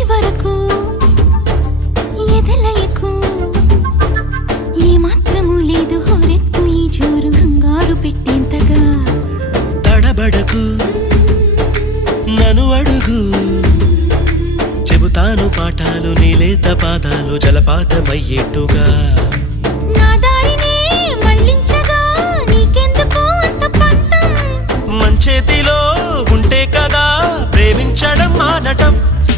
వరకు ఎదలయకు ఏ మాత్రము లేదు హోరెత్తు ఈ జోరు కంగారు పెట్టేంతగా తడబడకు నన్ను అడుగు చెబుతాను పాఠాలు నీలేత పాదాలు జలపాతమయ్యేట్టుగా నా దారినే మళ్ళించగా నీకెందుకు అంత పంతం మంచేతిలో ఉంటే కదా ప్రేమించడం మానటం